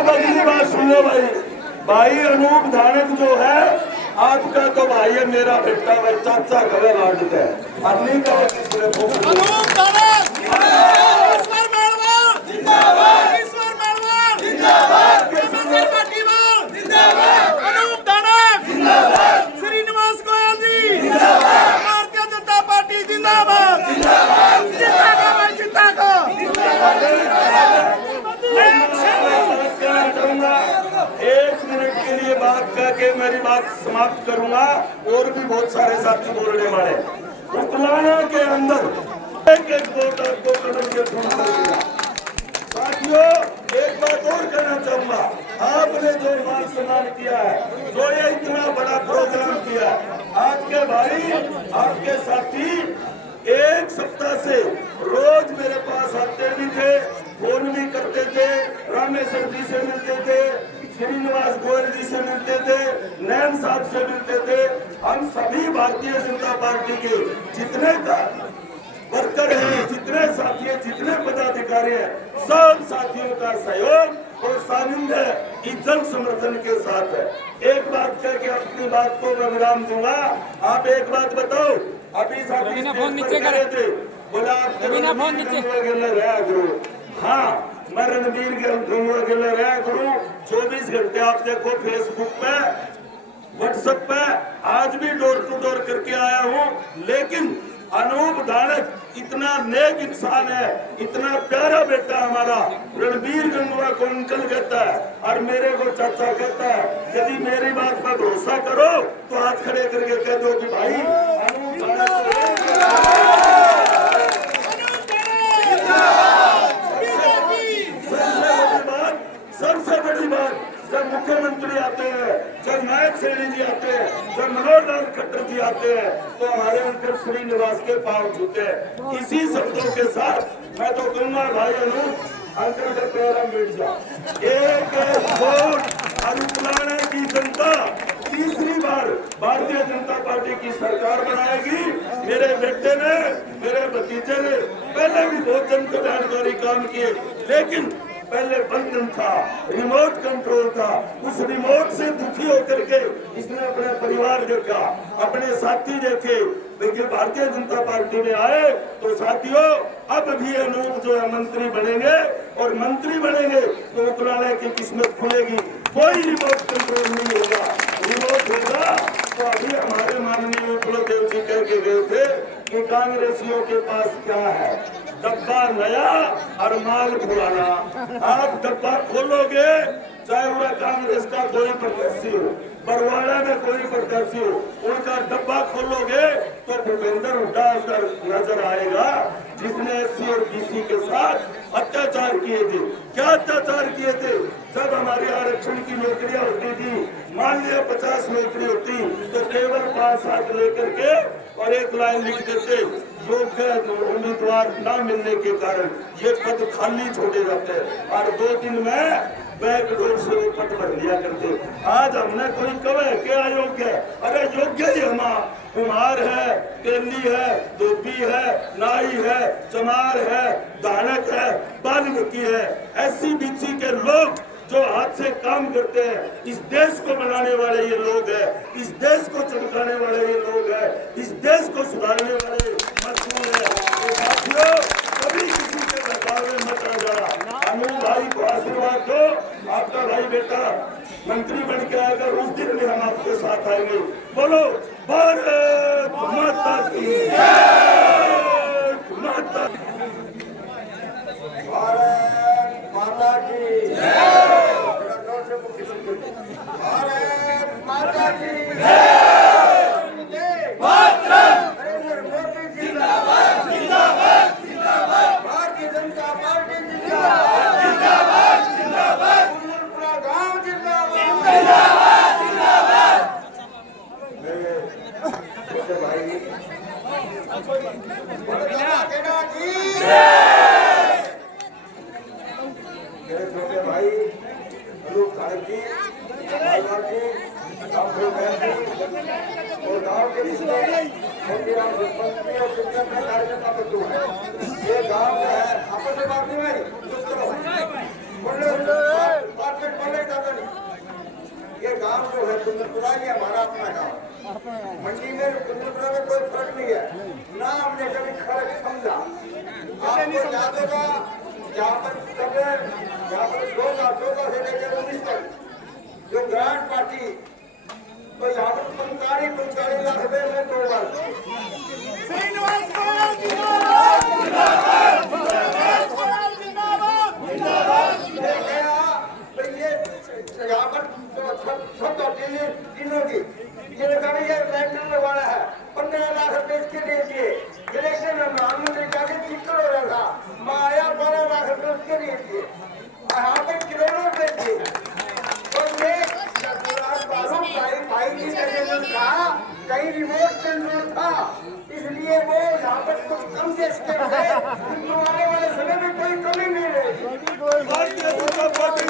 अब अगली बात सुन लो भाई। भाई अनूप धानक जो है आपका तो भाई है, मेरा बेटा भाई चाचा कवे लाड है, नहीं कहे किसी ने अनूप धानक ईश्वर मेलवा जिंदाबाद, ईश्वर मेलवा जिंदाबाद, केसर पाटीवाल जिंदाबाद, अनूप धानक जिंदाबाद, श्रीनिवास गोयल जी जिंदाबाद, भारतीय जनता पार्टी जिंदाबाद जिंदाबाद, जिंदाबाद भाई जिंदाबाद। एक मिनट के लिए बात करके मेरी बात समाप्त करूंगा। और भी बहुत सारे साथी बोलने वाले। उकलाना के अंदर एक एक वोट आपको कदम के साथियों, एक बात और कहना चाहूंगा। आपने जो मान सम्मान किया है, जो ये इतना बड़ा प्रोग्राम किया, आपके भाई आपके साथी एक सप्ताह से रोज मेरे पास आते भी थे, फोन भी करते थे, रामेश्वर जी से मिलते थे, श्रीनिवास गोयल जी से मिलते थे, नैन साहब से मिलते थे। हम सभी भारतीय जनता पार्टी के जितने वर्कर हैं, जितने साथी हैं, जितने पदाधिकारी हैं, सब साथियों का सहयोग और सानिध्य इस जन समर्थन के साथ है। एक बात कह के अपनी बात को मैं विराम दूंगा। आप एक बात बताओ, अभी साथी नीचे करे थे, बोला आप रहा करो। हाँ, मैं रणबीर गिल रहा करूँ 24 घंटे। आप देखो फेसबुक पे, व्हाट्सएप पे, आज भी डोर टू डोर करके आया हूँ। लेकिन अनूप धानक इतना नेक इंसान है, इतना प्यारा बेटा हमारा। रणबीर गंगवा को अंकल कहता है और मेरे को चाचा कहता है। यदि मेरी बात पर भरोसा करो तो हाथ खड़े करके कह दो कि भाई अनूप धानक सबसे बड़ी बात, जब मुख्यमंत्री आते हैं, जब नायक सैनी जी आते हैं, जब मनोहर लाल खट्टर जी आते हैं, तो हमारे अंकल श्रीनिवास के पांव छूते हैं। इसी शब्दों के साथ मैं तो कहूँगा भाई अनूप अंकल का पैरा मिट जा। एक वोट अनुपुलाने की जनता तीसरी बार भारतीय जनता पार्टी की सरकार बनाएगी। मेरे बेटे ने, मेरे भतीजे ने पहले भी बहुत जन कल्याणकारी काम किए, लेकिन पहले बंधन था, रिमोट कंट्रोल था। उस रिमोट से दुखी होकर के इसने अपने परिवार देखा, अपने साथी देखे। देखिए भारतीय जनता पार्टी में आए तो साथियों अब भी अनूप जो है मंत्री बनेंगे, और मंत्री बनेंगे तो उकलाने की किस्मत खुलेगी। कोई रिमोट कंट्रोल नहीं होगा। रिमोट होगा तो अभी हमारे माननीय विप्लव देव जी कह के गए थे कि कांग्रेसियों के पास क्या है, डब्बा नया और माल पुराना। आप डब्बा खोलोगे, चाहे वह कांग्रेस का कोई प्रत्याशी हो, बरवाड़ा में कोई प्रत्याशी हो, उनका डब्बा खोलोगे तो भूपेंद्र हुड्डा अंदर नजर आएगा, जिसने एससी और बीसी के साथ अत्याचार किए थे। क्या अत्याचार किए थे? जब हमारी आरक्षण की नौकरियां होती थी, मान लिया 50 नौकरी होती तो केवल 5-7 लेकर के और एक लाइन लिख देते, योग्य उम्मीदवार न मिलने के कारण ये पद खाली छोड़े जाते हैं, और 2 दिन में बैकडोर से वो पद भर लिया करते। आज हमने कोई कहे क्या योग्य है? अरे योग्य ही हमारा कुमार है, तेली है, धोबी है, नाई है, चमार है, धानक है, बालमती है, एससी बीसी के लोग जो हाथ से काम करते हैं। इस देश को बनाने वाले ये लोग हैं, इस देश को चमकाने वाले ये लोग हैं, इस देश को सुधारने वाले मजदूर हैं। तो साथियों, कभी किसी के बहकावे में मत आ जाना। अनूप भाई को आशीर्वाद दो, आपका भाई बेटा मंत्री बन के आएगा, उस दिन भी हम आपके साथ आएंगे। बोलो भारत माता की जय, माता भारत माता की जय, भारत माता की जय, नरेंद्र मोदी जिंदाबाद, जिंदाबाद, जिंदाबाद, भारतीय जनता पार्टी जिंदाबाद, जिंदाबाद, जिंदाबाद, उमरपुरा गांव जिंदाबाद, जिंदाबाद, जिंदाबाद। मेरे भाई मेरे छोटे भाई अनूप धानक जी, और गाँव के मोतीराम सरपंच और शिक्षक में कार्यकर्ता बंधु है। ये गाँव है आपस में बात नहीं भाई, गांव जो है कुंदनपुरा, ये हमारा अपना गांव। मंडी में कुंदनपुरा में कोई फर्क नहीं है, ना हमने कभी फर्क समझा। आपको याद होगा यहाँ पर 2014 से लेकर 19 तक जो ग्रांट पार्टी, तो यहाँ पर 45 लाख रुपए में 2 बार। श्रीनिवास गोयल जिंदाबाद, जिंदाबाद, जिंदाबाद, जिंदाबाद। ये यहाँ पर सब तीनों की ये कभी ये लैंडर लगवाना है, 15 लाख रुपए इसके लिए दिए। इलेक्शन में प्रधानमंत्री जाके चिक्कर हो रहा था, मैं आया 12 लाख रुपए उसके लिए दिए, यहाँ पे करोड़ों रुपए दिए। तो ये भाई की कंट्रोल था, कहीं रिमोट कंट्रोल था, इसलिए वो यहाँ पर कुछ कम देश के हुए, उनको आने वाले समय में कोई कमी नहीं रहेगी। भारतीय जनता पार्टी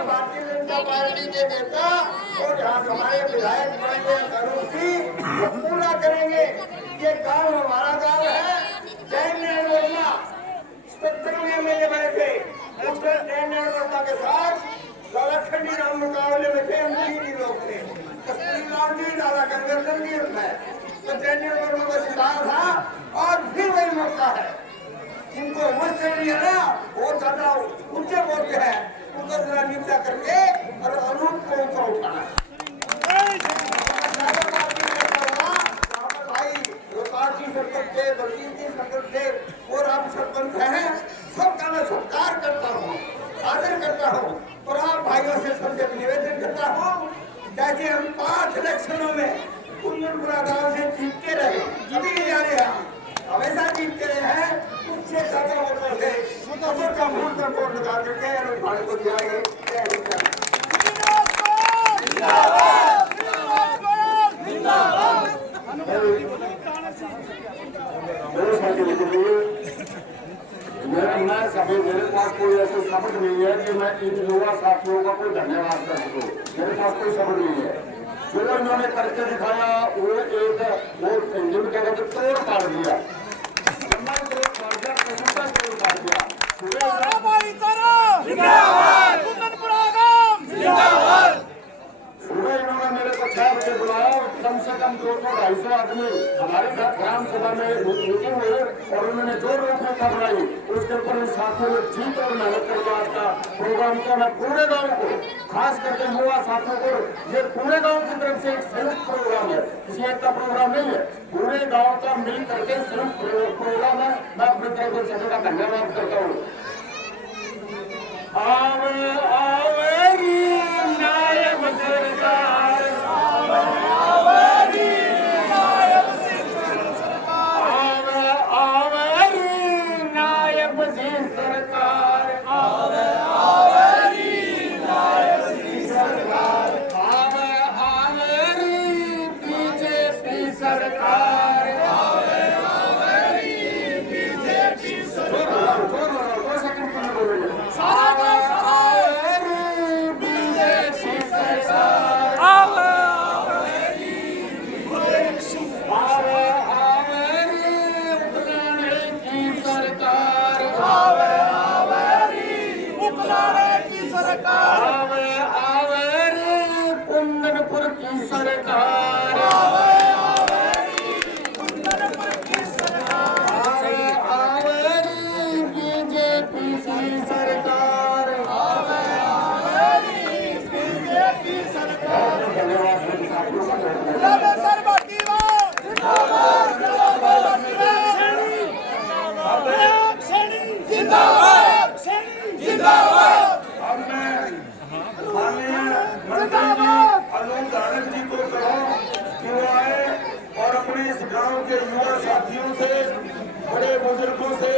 भारतीय जनता पार्टी के नेता और यहाँ हमारे विधायक वो पूरा करेंगे। ये गांव हमारा गांव है। जयनारायण वर्मा 70 में मेरे बने थे, उसमें जयनारायण वर्मा के साथ लालाखंडी राम मुकाबले में थे, हम 3 लोग थे, कस्तूरी लाल जी, लाला गंगाधर जी और मैं। तो जयनारायण वर्मा का सिद्धांत था और फिर वही मौका है। जिनको मुझसे नहीं है ना, वो ज्यादा ऊंचे बोलते हैं, उनको जरा नीचा करके और अनूप को ऊंचा उठाना है। भाई रोकार जी सरपंच थे, बलजीत जी सरपंच थे और आप सरपंच हैं, सबका मैं सत्कार करता हूँ, आदर करता हूँ और आप भाइयों से सबसे निवेदन करता हूँ, जैसे हम 5 इलेक्शनों में कुंदनपुरा गांव से जीतते रहे, कभी नहीं आ रहे हम, हमेशा जीतते रहे हैं, उससे ज्यादा वोटों से सबों का मुंह पर वोट लगा करके और भाई को दिलाएंगे। मेरे पास कोई ऐसे शब्द नहीं है कि मैं इन युवा साथियों का कोई धन्यवाद कर सकूं, मेरे पास कोई शब्द नहीं है। जो इन्होंने करके दिखाया वो जिनके कहते तोड़ पाड़ दिया, सुबह इन्होंने मेरे को 6 बजे बुलाया, कम से कम 200-250 आदमी हमारे ग्राम सभा में मीटिंग हुई और उन्होंने जो रूपरेखा बनाई उसके ऊपर इन साथियों ने जीत और मेहनत करके आज का प्रोग्राम किया। मैं पूरे गांव को, खास करके युवा साथियों को, ये पूरे गांव की तरफ से एक संयुक्त प्रोग्राम है, किसी एक का प्रोग्राम नहीं है, पूरे गांव का मिल करके संयुक्त प्रोग्राम है। मैं अपनी तरफ से सभी का धन्यवाद करता हूँ। नायब सरकार, नायब सरकार, बीजेपी सरकार, कुंदनपुर की सरकार, बीजेपी की सरकार। जी को कहो कि वो आए और अपने इस गांव के युवा साथियों से, बड़े बुजुर्गों से,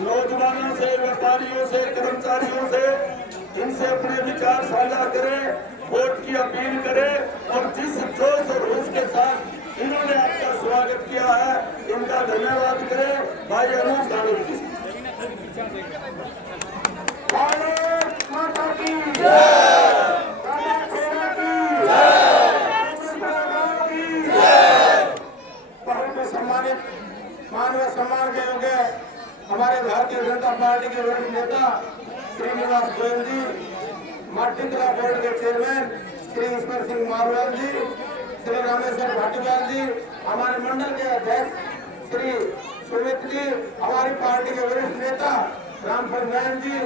नौजवानों से, व्यापारियों से, कर्मचारियों से, इनसे अपने विचार साझा करें, वोट की अपील करें और जिस जोश और होश के साथ इन्होंने आपका स्वागत किया है, इनका धन्यवाद करें। भाई अनूप धानक जी। भारत माता की जय, सम्मानित माननीय सम्मान के योग्य हमारे भारतीय जनता पार्टी के वरिष्ठ नेता श्रीनिवास गोयल जी, माटी कला बोर्ड के चेयरमैन श्री ईश्वर सिंह मारवाल जी, श्री रामेश्वर भाटीवाल जी, हमारे मंडल के अध्यक्ष श्री सुमित जी, हमारी पार्टी के वरिष्ठ नेता रामफल नयन जी,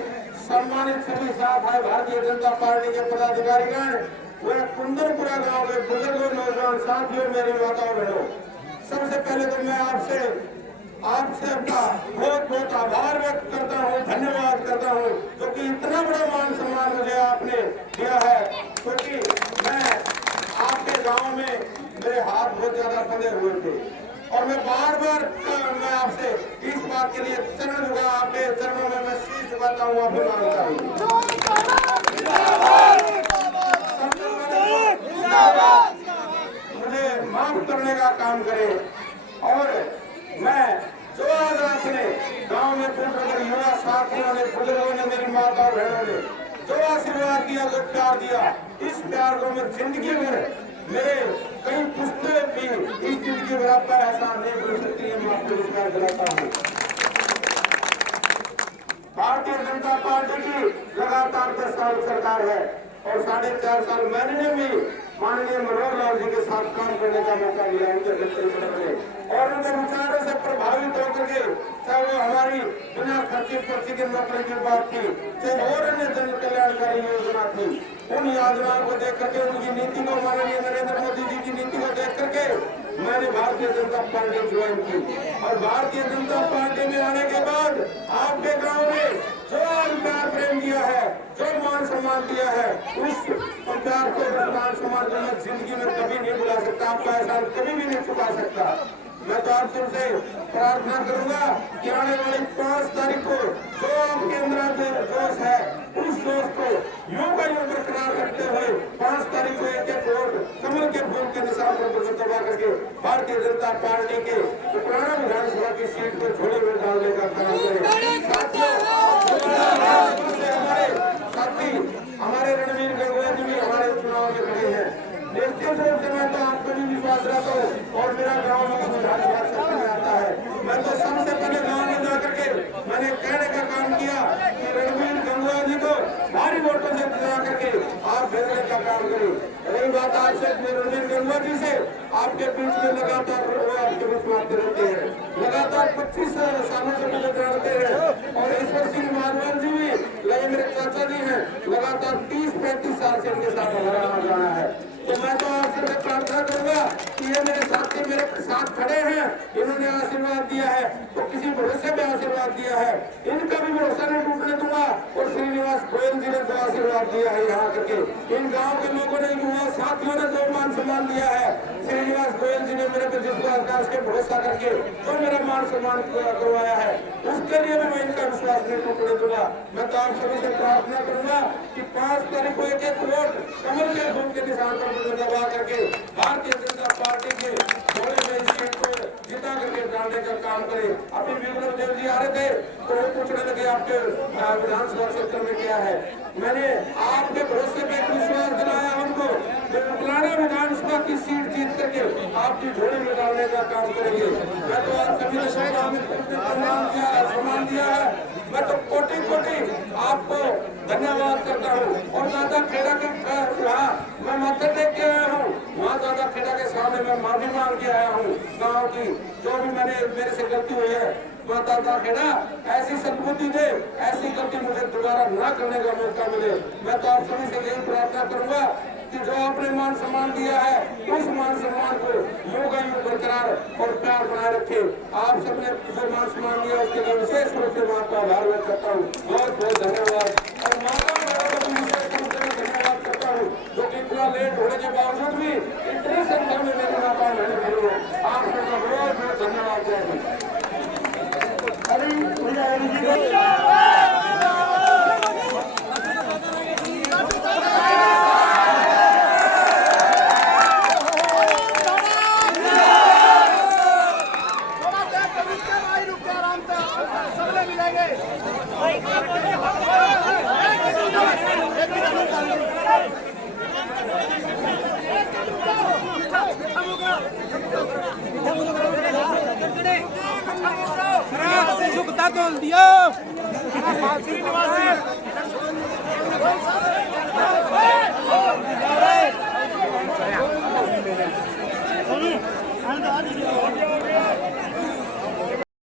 सम्मानित सभी साथ है भारतीय जनता पार्टी के पदाधिकारीगण, वह कुंदनपुरा गांव के बुजुर्गों, नौजवान साथियों, मेरी माताओं बहनों, सबसे पहले तो मैं आपसे अपना बहुत बहुत आभार व्यक्त करता हूँ, धन्यवाद करता हूँ, क्योंकि इतना बड़ा मान सम्मान मुझे आपने दिया है। क्योंकि मैं आपके गांव में मेरे हाथ बहुत ज्यादा बंधे हुए थे और मैं बार बार मैं आपसे इस बात के लिए चरण झुका, आपके चरणों में मैं शीश झुकाता हूँ, आपको मांगता हूँ मुझे माफ करने का काम करें। और मैं जो आज अपने गांव में पूर्ण युवा साथियों ने, बुजुर्गों ने, मेरी माता और बहनों ने जो आशीर्वाद दिया, जो प्यार दिया, इस प्यार को मैं जिंदगी में, मेरे कई पुस्तकें भी इस जिंदगी में आपका एहसान नहीं भूल सकती है। मैं आपको विश्वास दिलाता हूँ। भारतीय जनता पार्टी की लगातार 10 साल सरकार है और 4.5 साल मैंने भी माननीय मनोहर लाल जी के साथ काम करने का मौका मिला, उनके नेतृत्व में, और उनके विचारों से प्रभावित होकर के, चाहे वो हमारी बिना खर्ची पर्ची के नौकरी की बात थी, चाहे और अन्य जन कल्याणकारी योजना थी, उन योजनाओं को देख करके, उनकी नीति को, माननीय नरेंद्र मोदी जी की नीति को देख करके मैंने भारतीय जनता पार्टी ज्वाइन की। और भारतीय जनता पार्टी में आने के बाद आपके गांव में जो प्यार प्रेम दिया है, जो मान सम्मान दिया है, उस प्यार को, मान सम्मान को मैं जिंदगी में कभी नहीं भुला सकता, आपका एहसान कभी भी नहीं चुका सकता। मैं तो आप सबसे प्रार्थना करूंगा कि आने वाली 5 तारीख को जो आपके अंदर जो जोश है, उस जोश को यूं का यूं बरकरार रखते हुए 5 तारीख को एक वोट कमल के फूल के निशान पर दबा करके भारतीय जनता पार्टी के पुराना विधानसभा की सीट को झोले में डालने का काम करें। हमारे रणवीर गंगवा जी भी हमारे चुनाव में खड़े हैं। निश्चित रूप से मैं तो आप पर भी विश्वास रखता हूँ और मेरा गाँव में विधानसभा क्षेत्र में आता है। मैं तो सबसे पहले गाँव में जाकर के मैंने कहने का काम किया कि रणवीर गंगवा जी को भारी वोटों से जिता करके आप भेजने का काम करें। रही बात आपसे, रणवीर गंगवा जी से आपके बीच में लगातार वो आपके बीच में आते रहते हैं, लगातार 25 सालों से मुझे जानते हैं। और ईश्वर सिंह मारवाल जी भी लगे मेरे चाचा जी हैं, लगातार 30-35 साल से इनके साथ हमारा आना जाना है। तो मैं तो आपसे प्रार्थना करूंगा कि ये मेरे साथी मेरे साथ खड़े हैं, इन्होंने आशीर्वाद दिया है तो किसी भरोसे पे आशीर्वाद दिया है, इनका भी भरोसा नहीं टूटने दूंगा। और श्रीनिवास गोयल जी ने जो आशीर्वाद दिया है यहाँ करके, इन गांव के लोगों ने, युवा साथियों ने जो मान सम्मान दिया है, श्रीनिवास गोयल जी ने मेरे पे जिस प्रकार के भरोसा करके जो मेरा मान सम्मान करवाया है, उसके लिए भी मैं इनका विश्वास नहीं टूटने दूंगा। मैं तो आप सभी से प्रार्थना करूंगा कि 5 तारीख को एक वोट कमल के फूल के निशान पर दबा करके भारतीय जनता पार्टी के थोड़े में इस सीट को जिता करके डालने का काम करे। अभी विक्रम देव जी आ रहे थे तो वो पूछने लगे आपके विधानसभा क्षेत्र में क्या है। मैंने आपके भरोसे पे विश्वास दिलाया उनको, पुराना विधानसभा की सीट जीत करके आपकी झोली में डालने का काम करेंगे। मैं तो आप सभी ने सम्मान दिया है, मैं तो कोटि कोटि आपको धन्यवाद करता हूँ। और दादा खेड़ा के मैं माथा टेक के आया हूँ, वहाँ दादा खेड़ा के सामने मैं माफी मांग के आया हूँ गाँव की, जो भी मेरे से गलती हुई है। दादा खेड़ा ऐसी सद्बुद्धि दे, ऐसी गलती मुझे दोबारा ना करने का मौका मिले। मैं तो आप सभी से यही प्रार्थना करूंगा कि जो आपने मान सम्मान दिया है, उस मान सम्मान को यूं का यूं बरकरार और प्यार बनाए रखे। आप सबने जो मान सम्मान दिया उसके लिए विशेष रूप से मैं आपका आभार व्यक्त करता हूँ। बहुत बहुत धन्यवाद।